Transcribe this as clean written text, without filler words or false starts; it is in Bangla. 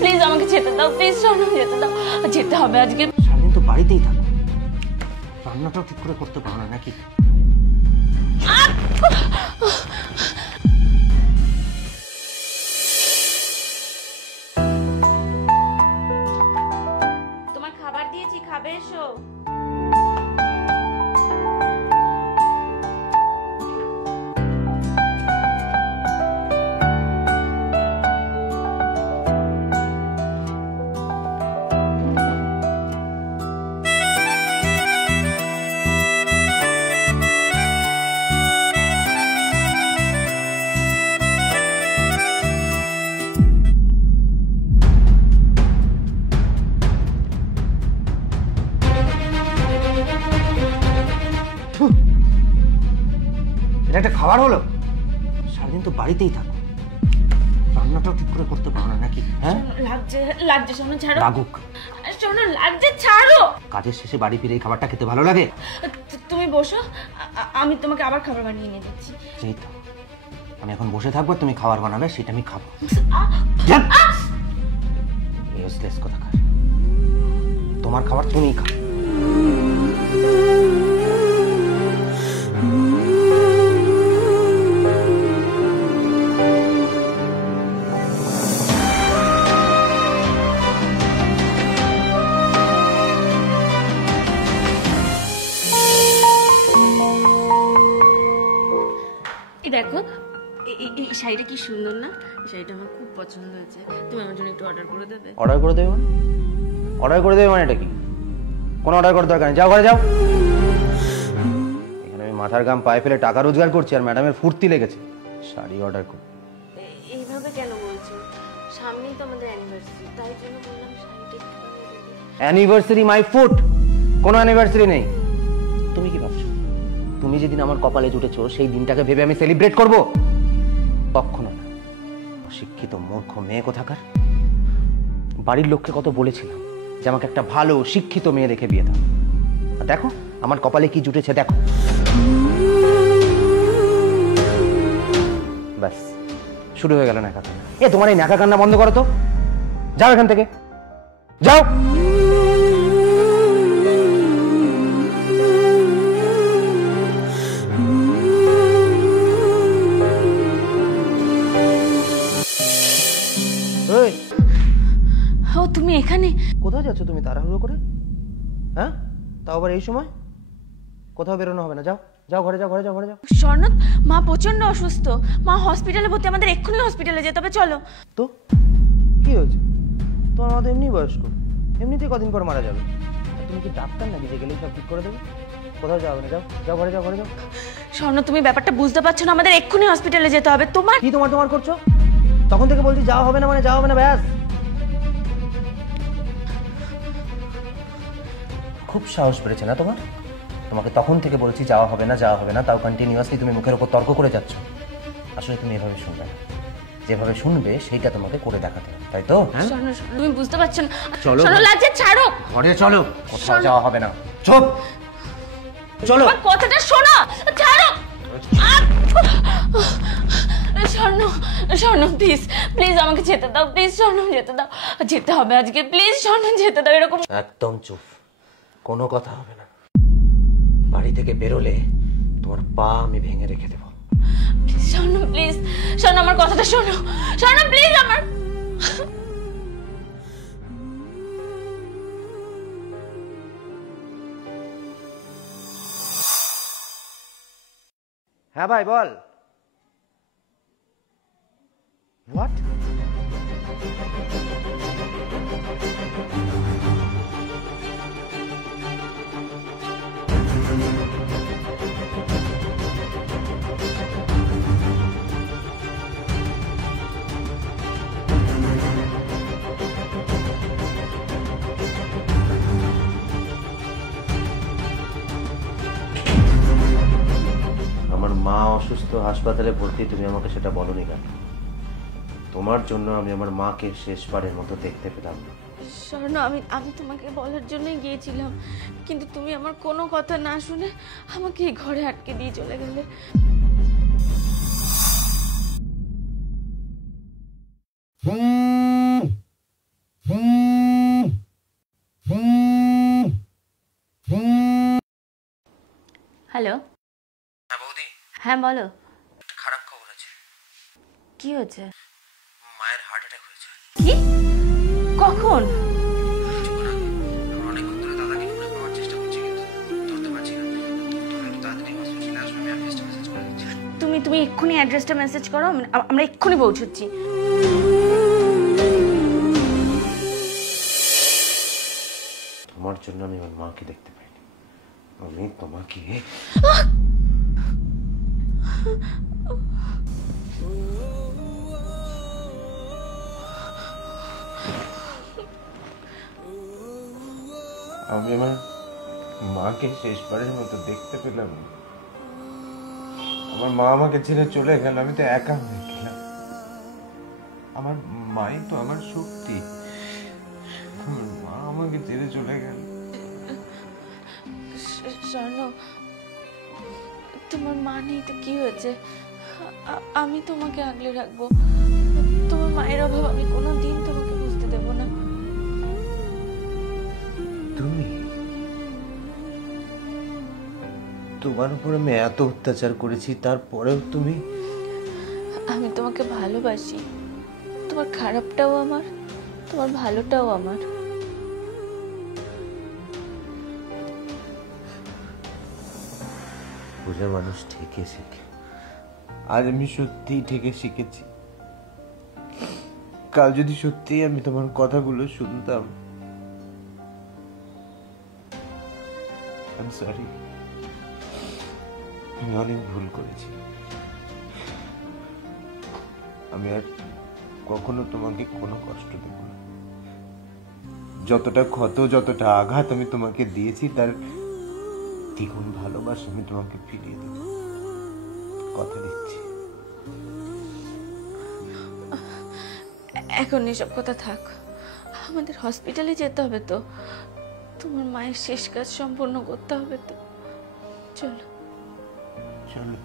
প্লিজ আমাকে যেতে দাও, প্লিজ স্বর্ণ যেতে দাও, যেতে হবে আজকে। সারাদিন তো বাড়িতেই থাকো, রান্নাটাও ঠিক করে করতে পারো না নাকি? তোমার খাবার দিয়েছি, খাবে এসো। এটা একটা খাবার হলো? সারাদিন তো বাড়িতেই থাকো, রান্নাটাও ঠিক করে করতে পারো না নাকি? হ্যাঁ লাগছে, লাগছে স্বর্ণ, ছাড়ো। লাগুক। স্বর্ণ লাগছে, ছাড়ো। কাজের শেষে বাড়ি ফিরে এই খাবারটা খেতে ভালো লাগে? তুমি বসো, আমি তোমাকে আবার খাবার বানিয়ে এনে দিচ্ছি। সেই তো, আমি এখন বসে থাকবো, তুমি খাবার বানাবে, সেটা আমি খাবো। ইউজলেস কোথাকার, তোমার খাবার তুমিই খাও। দেখো এই শাড়িটা কি সুন্দর না? এই শাড়িটা আমার খুব পছন্দ হয়েছে, তুমি আমার জন্য একটু অর্ডার করে দেবে? অর্ডার করে দেবে মানে? অর্ডার করে দেবে মানে এটা কি? কোনো অর্ডার করার দরকার নেই, যাও ঘরে যাও। এখানে আমি মাথার ঘাম পায়ে ফেলে টাকা রোজগার করছি, আর ম্যাডামের ফুর্তি লেগেছে শাড়ি অর্ডার কর। এইভাবে কেন বলছো? সামনেই তো আমাদের অ্যানিভার্সারি, তাই জন্য বললাম শাড়িটা একটু বানিয়ে দেবে। অ্যানিভার্সারি মাই ফুট, কোনো অ্যানিভার্সারি নেই। তুমি কি ভাবছো তুমি যেদিন আমার কপালে জুটেছো সেই দিনটাকে ভেবে আমি সেলিব্রেট করব? কখনো না। অশিক্ষিত মূর্খ মেয়ে কোথাকার। বাড়ির লোককে কত বলেছিলাম যে আমাকে একটা ভালো শিক্ষিত মেয়ে দেখে বিয়ে দাও, আর দেখো আমার কপালে কি জুটেছে, দেখো। ব্যাস শুরু হয়ে গেল ন্যাকা কান্না। তোমার এই ন্যাকা কান্না বন্ধ করো তো, যাও এখান থেকে, যাও। ও তুমি এখানে? কোথায় যাচ্ছ তুমি তাড়াহুড়ো করে? হ্যাঁ, তাও আবার এই সময়? কোথাও বেরোনো হবে না, যাও যাও ঘরে যাও, ঘরে যাও, ঘরে যাও। স্বর্ণ, মা প্রচন্ড অসুস্থ, মা হসপিটালে ভর্তি, আমাদের এক্ষুনি হসপিটালে যেতে হবে, চলো। তো কি হয়েছে? তোমার মা তো এমনি বয়স্ক, এমনিতেই কদিন পর মারা যাবে। তুমি কি ডাক্তার নাকি যে গেলেই সব ঠিক করে দেবে? কোথাও যাও না, যাও যাও ঘরে যাও, ঘরে যাও। স্বর্ণ তুমি ব্যাপারটা বুঝতে পারছো না, আমাদের এক্ষুনি হসপিটালে যেতে হবে। তোমার কি তোমার তোমার করছো? তখন থেকে বলছি যাওয়া হবে না মানে যাওয়া হবে না, ব্যাস। খুব সাহস বেড়েছে না তোমার? তোমাকে তখন থেকে বলেছি যাওয়া হবে না, যাওয়া হবে না, তাও কন্টিনিউয়াসলি তুমি মুখের উপর তর্ক করে যাচ্ছ। আসলে তুমি এভাবে শুনবে না, যেভাবে শুনবে সেইটা তোমাকে করে দেখাতে হবে, তাই তো? স্বর্ণ, তুমি বুঝতে পারছো না। চলো স্বর্ণ লাগছে, ছাড়ো। ঘরে চলো, কোথাও যাওয়া হবে না, চুপ। চলো, আমার কথাটা শোনো, ছাড়ো। স্বর্ণ, স্বর্ণ প্লিজ, প্লিজ আমাকে যেতে দাও, প্লিজ স্বর্ণ যেতে দাও, যেতে হবে আজকে, প্লিজ স্বর্ণ যেতে দাও। এরকম একদম চুপ, কোনো কথা হবে না। বাড়ি থেকে বেরোলে তোমার পা আমি ভেঙে রেখে দেবো। স্বর্ণ প্লিজ, স্বর্ণ আমার কথাটা শোনো, স্বর্ণ প্লিজ আমার। হ্যাঁ ভাই বল। হোয়াট? আমার মা অসুস্থ, হাসপাতালে ভর্তি, তুমি আমাকে সেটা বলনি কেন? তোমার জন্য আমি আমার মাকে শেষবারের মতো দেখতে পেলাম না। স্বর্ণ, আমি তোমাকে বলার জন্যই গিয়েছিলাম, কিন্তু তুমি আমার কোনো কথা না শুনে আমাকে এই ঘরে আটকে দিয়ে চলে গেলে। হ্যালো। হ্যাঁ বৌদি, হ্যাঁ বলো, একটা খারাপ খবর আছে। কি হয়েছে? মায়ের হার্ট অ্যাটাক হয়েছে। কি? কখন? কিছুক্ষণ আগে। আমরা অনেকক্ষণ ধরে দাদাকে ফোনে পাওয়ার চেষ্টা করছি, কিন্তু ধরতে পারছি না। তোমরা একটু তাড়াতাড়ি হসপিটালে আসবে, আমি অ্যাড্রেসটা মেসেজ করে দিচ্ছি। তুমি এক্ষুনি অ্যাড্রেসটা মেসেজ করো, আমরা এক্ষুনি পৌঁছচ্ছি। তোমার জন্য আমি আমার মাকে দেখতে পাইনি, আমি তোমাকে। আমি আমার মাকে শেষবারের মতো দেখতে পেলাম। আমার মা আমাকে ছেড়ে চলে গেল, আমি তো একা হয়ে গেলাম। আমার মাই তো আমার শক্তি, আমার মা আমাকে ছেড়ে চলে গেল। স্বর্ণ, তোমার মা নেই তো কি হয়েছে? আমি তোমাকে আগলে রাখবো। তোমার মায়ের অভাব আমি কোনোদিন তোমাকে বুঝতে দেবো না। তুমি, তোমার উপর আমি এত অত্যাচার করেছি, তারপরেও তুমি। আমি তোমাকে ভালোবাসি, তোমার খারাপটাও আমার, তোমার ভালোটাও আমার। বোঝা মানুষ ঠেকে শেখে, আজ আমি সত্যিই ঠেকে শিখেছি। কাল যদি সত্যিই আমি তোমার কথাগুলো শুনতাম। I'm sorry, আমি অনেক ভুল করেছি। আমি আর কখনো তোমাকে কোনো কষ্ট দেব না। যতটা ক্ষত, যতটা আঘাত আমি তোমাকে দিয়েছি, তার দ্বিগুণ ভালোবাসা আমি তোমাকে ফিরিয়ে দেব, কথা দিচ্ছি। এখন এসব কথা থাক, আমাদের হসপিটালে যেতে হবে তো, তোমার মায়ের শেষ কাজ সম্পূর্ণ করতে হবে তো। চলো। চলো।